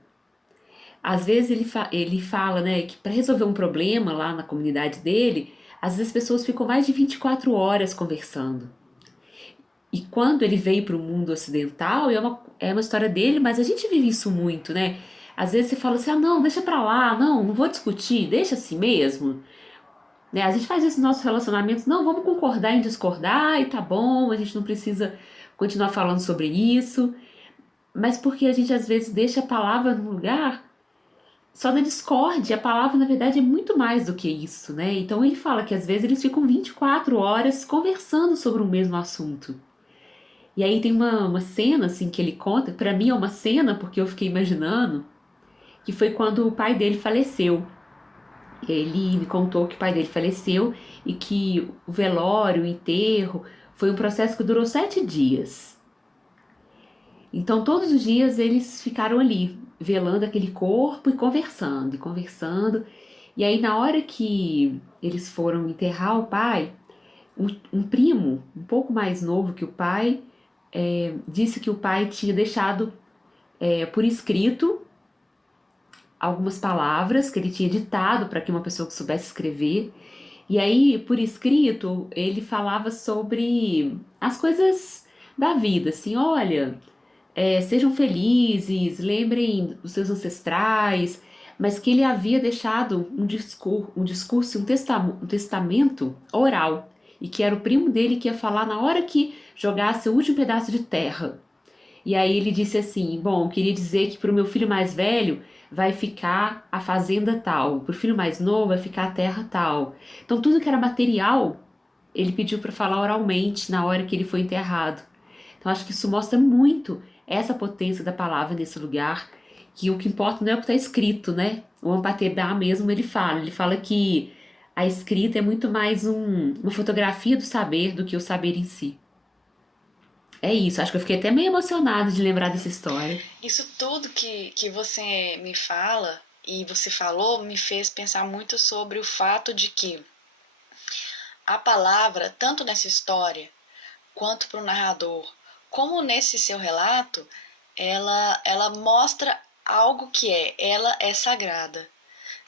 Às vezes ele fala, né, que para resolver um problema lá na comunidade dele, às vezes as pessoas ficam mais de 24 horas conversando. E quando ele veio para o mundo ocidental, é uma história dele, mas a gente vive isso muito, né? Às vezes você fala assim: "Ah, não, deixa pra lá, não vou discutir, deixa assim mesmo." Né? A gente faz isso nos nossos relacionamentos: "Não, vamos concordar em discordar e tá bom, a gente não precisa continuar falando sobre isso." Mas porque a gente às vezes deixa a palavra no lugar só da discórdia. A palavra, na verdade, é muito mais do que isso, né? Então ele fala que às vezes eles ficam 24 horas conversando sobre o mesmo assunto. E aí tem uma cena assim que ele conta, pra mim é uma cena porque eu fiquei imaginando, que foi quando o pai dele faleceu. Ele me contou que o pai dele faleceu e que o velório, o enterro, foi um processo que durou 7 dias. Então todos os dias eles ficaram ali, velando aquele corpo e conversando, e conversando. E aí na hora que eles foram enterrar o pai, um primo, um pouco mais novo que o pai, disse que o pai tinha deixado por escrito algumas palavras que ele tinha ditado para que uma pessoa que soubesse escrever. E aí, por escrito, ele falava sobre as coisas da vida, assim, olha, sejam felizes, lembrem os seus ancestrais, mas que ele havia deixado um discurso, um testamento oral, e que era o primo dele que ia falar na hora que jogasse o último pedaço de terra. E aí ele disse assim: bom, queria dizer que para o meu filho mais velho vai ficar a fazenda tal, para o filho mais novo vai ficar a terra tal. Então tudo que era material, ele pediu para falar oralmente na hora que ele foi enterrado. Então acho que isso mostra muito essa potência da palavra nesse lugar, que o que importa não é o que está escrito, né? O Ampatedá mesmo ele fala que a escrita é muito mais uma fotografia do saber do que o saber em si. É isso, acho que eu fiquei até meio emocionada de lembrar dessa história. Isso tudo que você me fala e você falou me fez pensar muito sobre o fato de que a palavra, tanto nessa história quanto para o narrador, como nesse seu relato, ela mostra algo que ela é sagrada,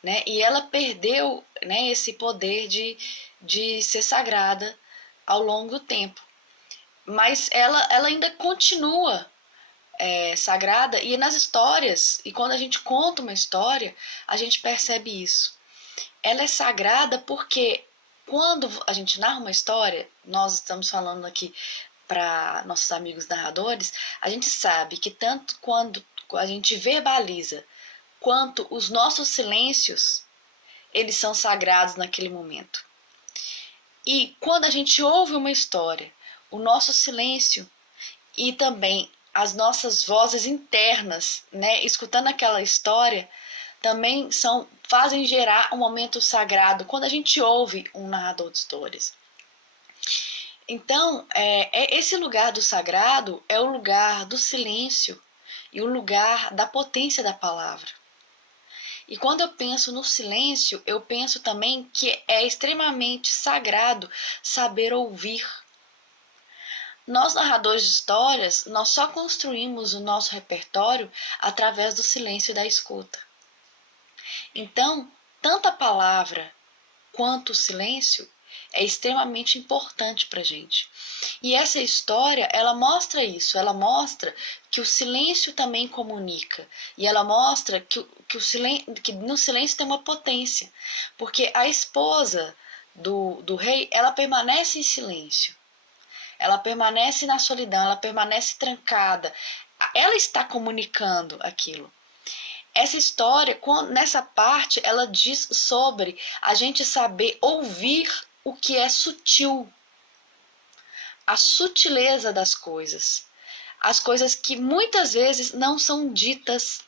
né? E ela perdeu, né, esse poder de ser sagrada ao longo do tempo. Mas ela ainda continua sagrada, e nas histórias, e quando a gente conta uma história, a gente percebe isso. Ela é sagrada porque quando a gente narra uma história, nós estamos falando aqui para nossos amigos narradores, a gente sabe que tanto quando a gente verbaliza quanto os nossos silêncios, eles são sagrados naquele momento. E quando a gente ouve uma história, o nosso silêncio e também as nossas vozes internas, né, escutando aquela história, também fazem gerar um momento sagrado quando a gente ouve um narrador de histórias. Então, esse lugar do sagrado é o lugar do silêncio e o lugar da potência da palavra. E quando eu penso no silêncio, eu penso também que é extremamente sagrado saber ouvir. Nós, narradores de histórias, nós só construímos o nosso repertório através do silêncio e da escuta. Então, tanto a palavra quanto o silêncio é extremamente importante para a gente. E essa história, ela mostra isso, ela mostra que o silêncio também comunica. E ela mostra que no silêncio tem uma potência. Porque a esposa do rei, ela permanece em silêncio. Ela permanece na solidão, ela permanece trancada. Ela está comunicando aquilo. Essa história, nessa parte, ela diz sobre a gente saber ouvir o que é sutil, a sutileza das coisas, as coisas que muitas vezes não são ditas,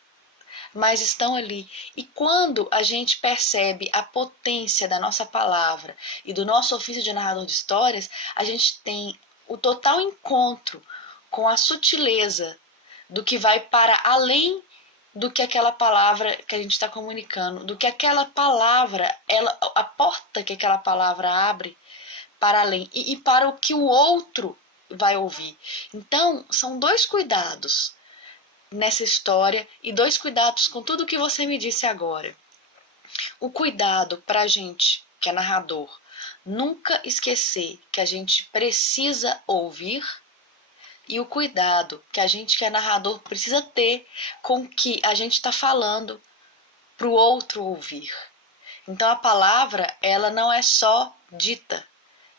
mas estão ali. E quando a gente percebe a potência da nossa palavra e do nosso ofício de narrador de histórias, a gente tem o total encontro com a sutileza do que vai para além do que aquela palavra que a gente está comunicando, do que aquela palavra, a porta que aquela palavra abre para além e para o que o outro vai ouvir. Então, são dois cuidados nessa história e dois cuidados com tudo que você me disse agora. O cuidado para a gente, que é narrador, nunca esquecer que a gente precisa ouvir, e o cuidado que a gente, que é narrador, precisa ter com o que a gente está falando para o outro ouvir. Então a palavra, ela não é só dita,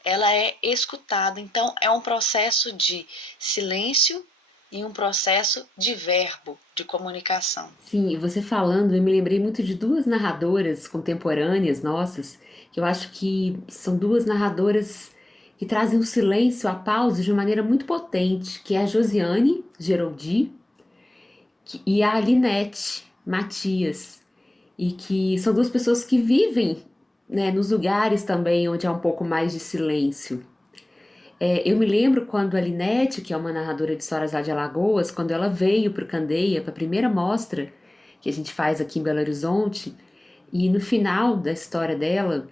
ela é escutada. Então é um processo de silêncio e um processo de verbo, de comunicação. Sim, e você falando, eu me lembrei muito de duas narradoras contemporâneas nossas, que eu acho que são duas narradoras que trazem o silêncio, a pausa de uma maneira muito potente, que é a Josiane Geroldi e a Alinete Matias, e que são duas pessoas que vivem, né, nos lugares também onde há um pouco mais de silêncio. Eu me lembro quando a Linete, que é uma narradora de histórias lá de Alagoas, quando ela veio para o Candeia, para a primeira mostra que a gente faz aqui em Belo Horizonte, e no final da história dela,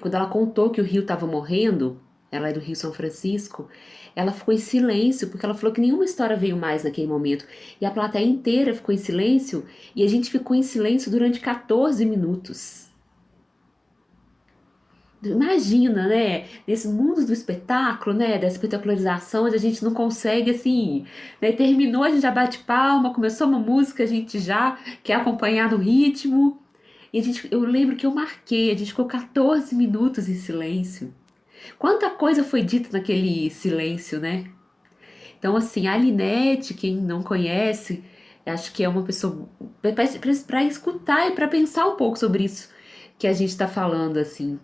quando ela contou que o rio estava morrendo, ela é do Rio São Francisco, ela ficou em silêncio, porque ela falou que nenhuma história veio mais naquele momento. E a plateia inteira ficou em silêncio, e a gente ficou em silêncio durante 14 minutos. Imagina, né? Nesses mundos do espetáculo, né? Da espetacularização, onde a gente não consegue, assim, né? Terminou, a gente já bate palma, começou uma música, a gente já quer acompanhar no ritmo. E eu lembro que eu marquei, a gente ficou 14 minutos em silêncio. Quanta coisa foi dita naquele silêncio, né? Então, assim, a Linette, quem não conhece, acho que é uma pessoa para escutar e para pensar um pouco sobre isso que a gente está falando, assim.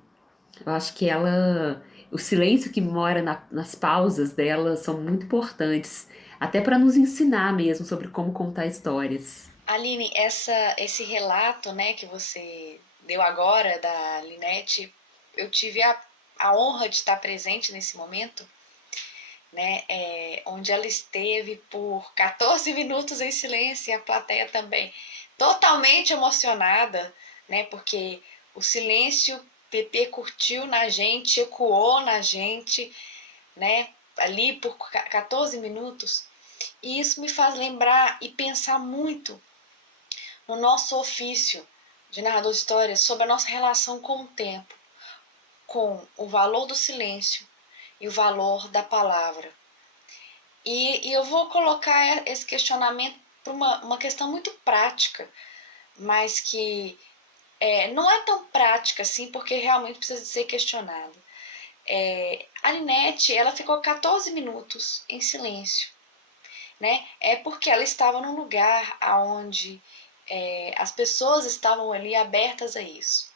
Eu acho que o silêncio que mora nas pausas dela são muito importantes, até para nos ensinar mesmo sobre como contar histórias. Aline, esse relato, né, que você deu agora da Linette, eu tive a honra de estar presente nesse momento, né, onde ela esteve por 14 minutos em silêncio e a plateia também totalmente emocionada, né, porque o silêncio repercutiu na gente, ecoou na gente, né, ali por 14 minutos. E isso me faz lembrar e pensar muito no nosso ofício de narrador de histórias sobre a nossa relação com o tempo, com o valor do silêncio e o valor da palavra. E eu vou colocar esse questionamento para uma questão muito prática, mas que não é tão prática assim, porque realmente precisa ser questionada. A Linette, ela ficou 14 minutos em silêncio, né? É porque ela estava num lugar onde as pessoas estavam ali abertas a isso.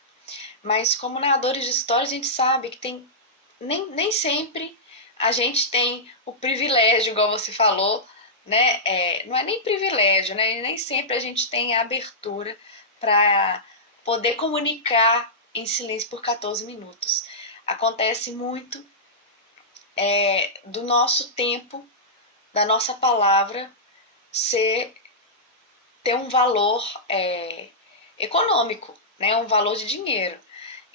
Mas como narradores de história, a gente sabe que nem sempre a gente tem o privilégio, igual você falou, né? Não é nem privilégio, né? Nem sempre a gente tem a abertura para poder comunicar em silêncio por 14 minutos. Acontece muito do nosso tempo, da nossa palavra ser ter um valor econômico, né? Um valor de dinheiro.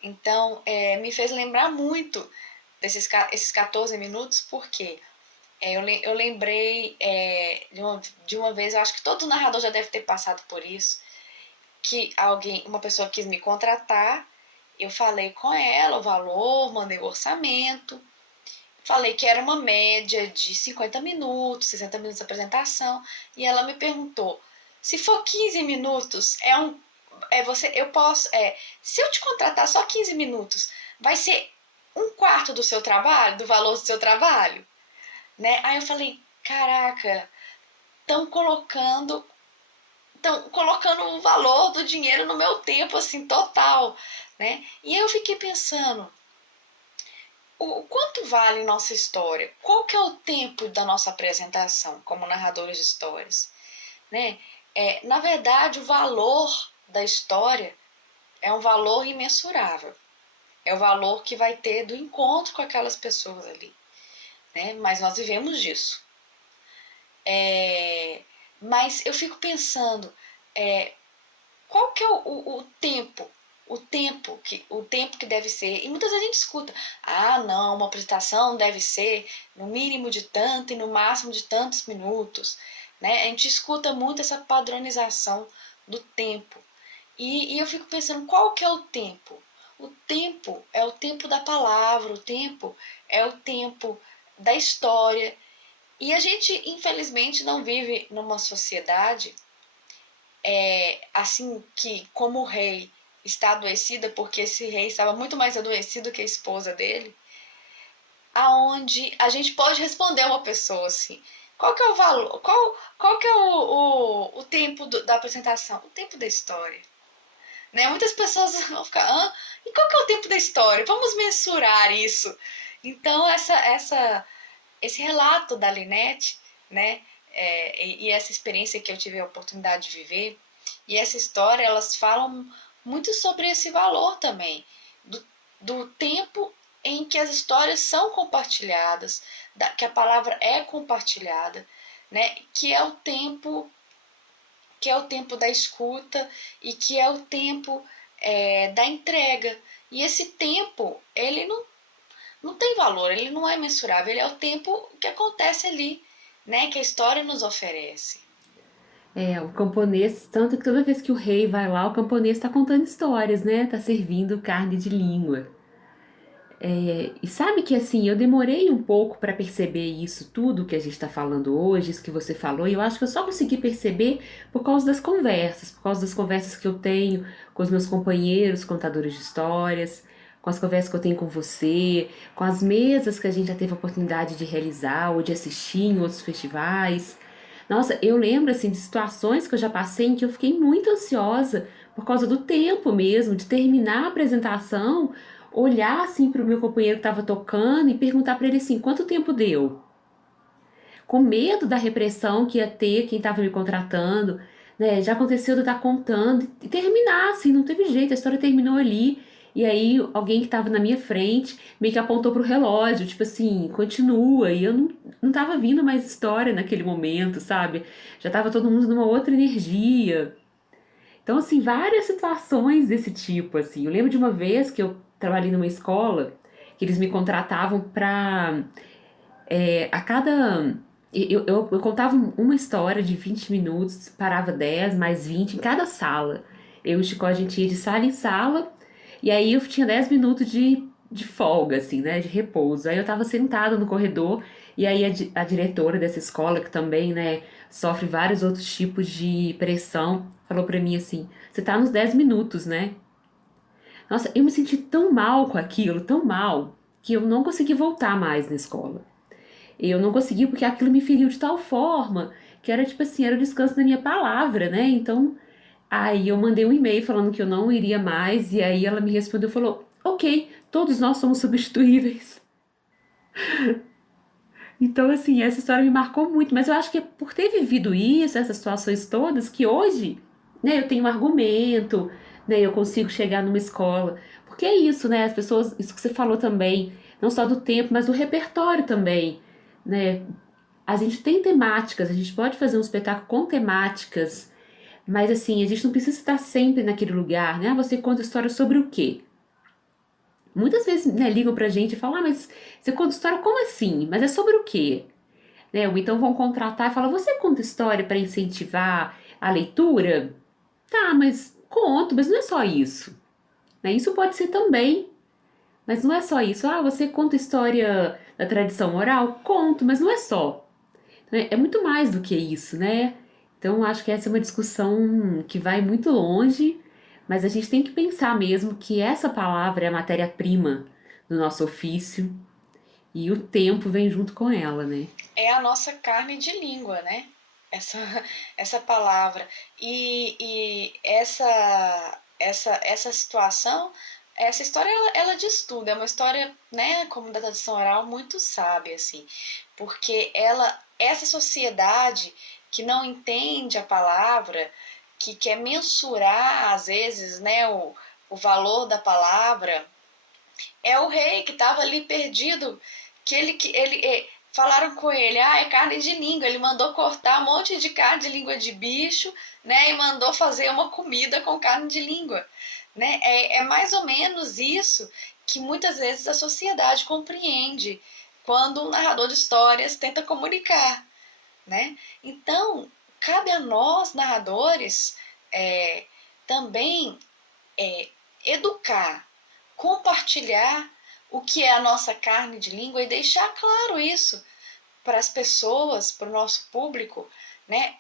Então, me fez lembrar muito esses 14 minutos, porque eu lembrei de uma vez, eu acho que todo narrador já deve ter passado por isso, que uma pessoa quis me contratar, eu falei com ela o valor, mandei o orçamento, falei que era uma média de 50 minutos, 60 minutos de apresentação, e ela me perguntou: se for 15 minutos, eu posso, se eu te contratar só 15 minutos, vai ser um quarto do seu trabalho, do valor do seu trabalho, né? Aí eu falei: caraca, estão colocando o valor do dinheiro no meu tempo, assim, total, né? E eu fiquei pensando, o quanto vale nossa história? Qual que é o tempo da nossa apresentação como narradores de histórias, né? Na verdade, o valor da história é um valor imensurável. É o valor que vai ter do encontro com aquelas pessoas ali, né? Mas nós vivemos disso. Mas eu fico pensando, qual que é o tempo que deve ser. E muitas vezes a gente escuta: ah, não, uma apresentação deve ser no mínimo de tanto e no máximo de tantos minutos, né? A gente escuta muito essa padronização do tempo. E eu fico pensando, qual que é o tempo? O tempo é o tempo da palavra, o tempo é o tempo da história. E a gente, infelizmente, não vive numa sociedade assim que, como o rei está adoecida, porque esse rei estava muito mais adoecido que a esposa dele, aonde a gente pode responder a uma pessoa assim: qual que é o valor, qual que é o tempo da apresentação? O tempo da história. Né? Muitas pessoas vão ficar: e qual que é o tempo da história? Vamos mensurar isso. Então, esse relato da Linette, né, e essa experiência que eu tive a oportunidade de viver, e essa história, elas falam muito sobre esse valor também, do tempo em que as histórias são compartilhadas, que a palavra é compartilhada, né, que é o tempo da escuta e que é o tempo da entrega. E esse tempo, ele não tem valor, ele não é mensurável, ele é o tempo que acontece ali, né, que a história nos oferece. O camponês, tanto que toda vez que o rei vai lá, o camponês está contando histórias, né? Tá servindo carne de língua. E sabe que assim, eu demorei um pouco para perceber isso tudo que a gente está falando hoje, isso que você falou, e eu acho que eu só consegui perceber por causa das conversas que eu tenho com os meus companheiros, contadores de histórias, com as conversas que eu tenho com você, com as mesas que a gente já teve a oportunidade de realizar ou de assistir em outros festivais. Nossa, eu lembro assim de situações que eu já passei em que eu fiquei muito ansiosa por causa do tempo mesmo, de terminar a apresentação, olhar assim para o meu companheiro que estava tocando e perguntar para ele assim, quanto tempo deu? Com medo da repressão que ia ter quem estava me contratando, né? Já aconteceu de eu estar contando e terminar assim, não teve jeito, a história terminou ali. E aí alguém que estava na minha frente meio que apontou pro relógio, tipo assim, continua. E eu não tava vindo mais história naquele momento, sabe? Já tava todo mundo numa outra energia. Então, assim, várias situações desse tipo, assim. Eu lembro de uma vez que eu trabalhei numa escola que eles me contratavam para a cada. Eu contava uma história de 20 minutos, parava 10 mais 20 em cada sala. Eu e o Chico, a gente ia de sala em sala, e aí eu tinha 10 minutos de folga, assim, né, de repouso. Aí eu tava sentada no corredor, e aí a diretora dessa escola, que também, né, sofre vários outros tipos de pressão, falou pra mim assim: você tá nos 10 minutos, né? Nossa, eu me senti tão mal com aquilo, tão mal, que eu não consegui voltar mais na escola. Eu não consegui porque aquilo me feriu de tal forma que era tipo assim, era o descanso da minha palavra, né? Então, aí eu mandei um e-mail falando que eu não iria mais e aí ela me respondeu e falou: "OK, todos nós somos substituíveis". Então, assim, essa história me marcou muito, mas eu acho que é por ter vivido isso, essas situações todas, que hoje, né, eu tenho um argumento, né, eu consigo chegar numa escola. Porque é isso, né, as pessoas, isso que você falou também, não só do tempo, mas do repertório também, né? A gente tem temáticas, a gente pode fazer um espetáculo com temáticas, mas assim, a gente não precisa estar sempre naquele lugar, né? Ah, você conta história sobre o quê? Muitas vezes, né, ligam pra gente e falam, ah, mas você conta história como assim? Mas é sobre o quê? Né? Ou então vão contratar e falam, você conta história para incentivar a leitura? Tá, mas conto, mas não é só isso. Né? Isso pode ser também, mas não é só isso. Ah, você conta história da tradição oral? Conto, mas não é só. É muito mais do que isso, né? Então, acho que essa é uma discussão que vai muito longe, mas a gente tem que pensar mesmo que essa palavra é a matéria-prima do nosso ofício e o tempo vem junto com ela, né? É a nossa carne de língua, né? Essa, essa palavra. E essa situação, essa história, ela diz tudo. É uma história, né, como da tradição oral, muito sábia, assim. Porque essa sociedade que não entende a palavra, que quer mensurar, às vezes, né, o valor da palavra, é o rei que estava ali perdido, falaram com ele, ah, é carne de língua. Ele mandou cortar um monte de carne de língua de bicho, né, e mandou fazer uma comida com carne de língua, né? É mais ou menos isso que muitas vezes a sociedade compreende quando um narrador de histórias tenta comunicar, né? Então, cabe a nós narradores é, também é, educar, compartilhar o que é a nossa carne de língua e deixar claro isso para as pessoas, para o nosso público, né?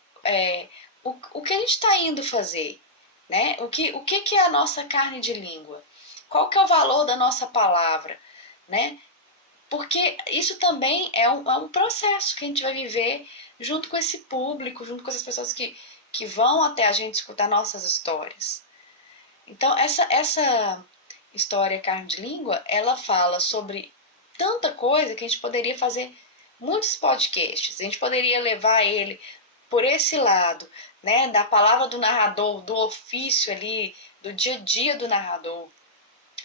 O que a gente está indo fazer, né? O que é a nossa carne de língua? Qual que é o valor da nossa palavra, né? Porque isso também é um processo que a gente vai viver junto com esse público, junto com essas pessoas que vão até a gente escutar nossas histórias. Então, essa história Carne de Língua, ela fala sobre tanta coisa que a gente poderia fazer muitos podcasts. A gente poderia levar ele por esse lado, né, da palavra do narrador, do ofício ali, do dia a dia do narrador.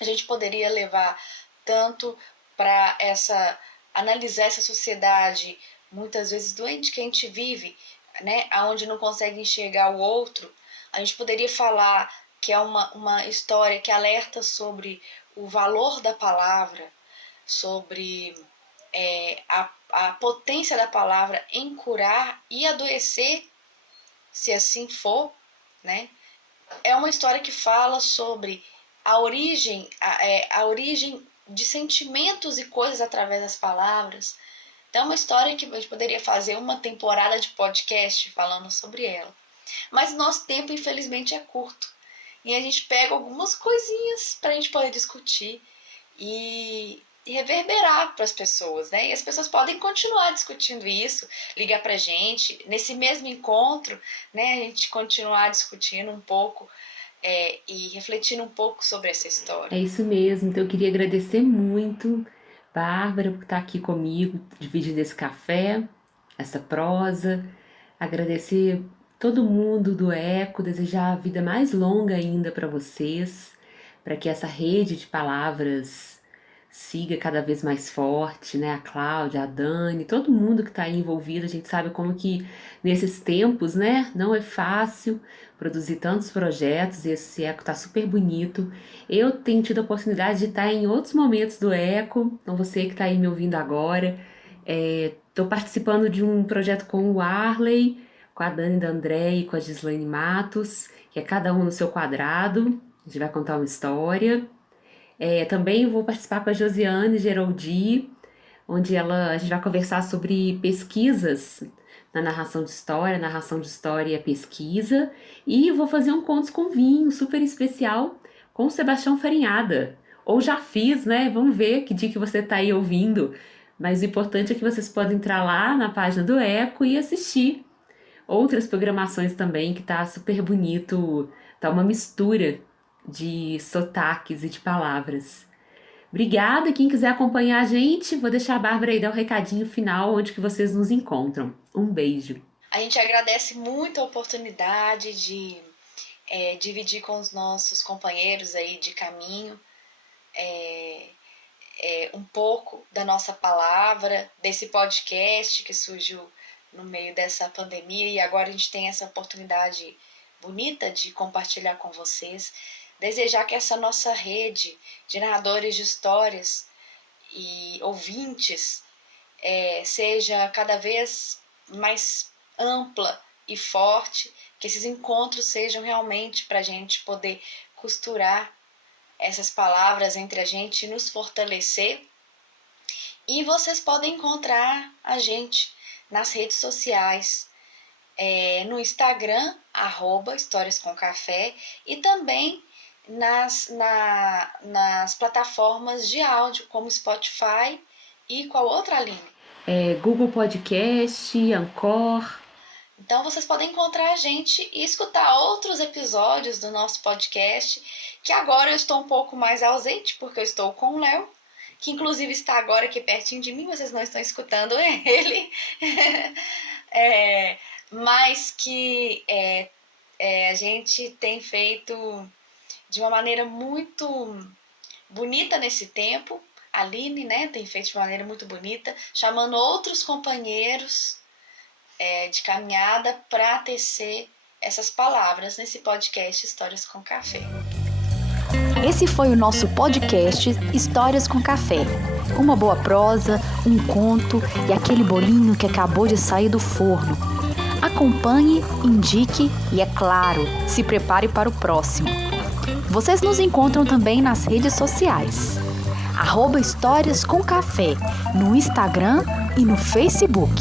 A gente poderia levar tanto para essa analisar essa sociedade muitas vezes doente que a gente vive, né, aonde não consegue enxergar o outro. A gente poderia falar que é uma história que alerta sobre o valor da palavra, sobre a potência da palavra em curar e adoecer, se assim for, né? É uma história que fala sobre a origem de sentimentos e coisas através das palavras. Então é uma história que a gente poderia fazer uma temporada de podcast falando sobre ela. Mas nosso tempo, infelizmente, é curto. E a gente pega algumas coisinhas para a gente poder discutir e reverberar para as pessoas, né? E as pessoas podem continuar discutindo isso, ligar para a gente, nesse mesmo encontro, né? A gente continuar discutindo um pouco e refletindo um pouco sobre essa história. É isso mesmo. Então eu queria agradecer muito, Bárbara, por estar aqui comigo, dividindo esse café, essa prosa. Agradecer todo mundo do Eco, desejar a vida mais longa ainda para vocês, para que essa rede de palavras siga cada vez mais forte, né? A Cláudia, a Dani, todo mundo que está aí envolvido, a gente sabe como que nesses tempos, né? Não é fácil produzir tantos projetos e esse Eco tá super bonito. Eu tenho tido a oportunidade de estar em outros momentos do Eco, então você que está aí me ouvindo agora, estou participando de um projeto com o Arley, com a Dani da André e com a Gislaine Matos, que é cada um no seu quadrado, a gente vai contar uma história. Também vou participar com a Josiane Geraldi, onde a gente vai conversar sobre pesquisas na narração de história e pesquisa, e vou fazer um Contos com Vinho super especial com o Sebastião Farinhada. Ou já fiz, né? Vamos ver que dia que você está aí ouvindo. Mas o importante é que vocês podem entrar lá na página do Eco e assistir outras programações também, que tá super bonito, tá uma mistura de sotaques e de palavras. Obrigada, quem quiser acompanhar a gente, vou deixar a Bárbara aí dar o recadinho final onde que vocês nos encontram. Um beijo. A gente agradece muito a oportunidade de dividir com os nossos companheiros aí de caminho um pouco da nossa palavra, desse podcast que surgiu no meio dessa pandemia e agora a gente tem essa oportunidade bonita de compartilhar com vocês. Desejar que essa nossa rede de narradores de histórias e ouvintes seja cada vez mais ampla e forte, que esses encontros sejam realmente para a gente poder costurar essas palavras entre a gente e nos fortalecer. E vocês podem encontrar a gente nas redes sociais, no Instagram, @historiascomcafé, e também nas plataformas de áudio, como Spotify e qual outra, Aline? Google Podcast, Anchor. Então vocês podem encontrar a gente e escutar outros episódios do nosso podcast, que agora eu estou um pouco mais ausente, porque eu estou com o Léo, que inclusive está agora aqui pertinho de mim, vocês não estão escutando ele, mas que a gente tem feito de uma maneira muito bonita nesse tempo. A Aline, né, tem feito de uma maneira muito bonita, chamando outros companheiros de caminhada para tecer essas palavras nesse podcast Histórias com Café. Esse foi o nosso podcast Histórias com Café. Uma boa prosa, um conto e aquele bolinho que acabou de sair do forno. Acompanhe, indique e, é claro, se prepare para o próximo. Vocês nos encontram também nas redes sociais. @Histórias com Café, no Instagram e no Facebook.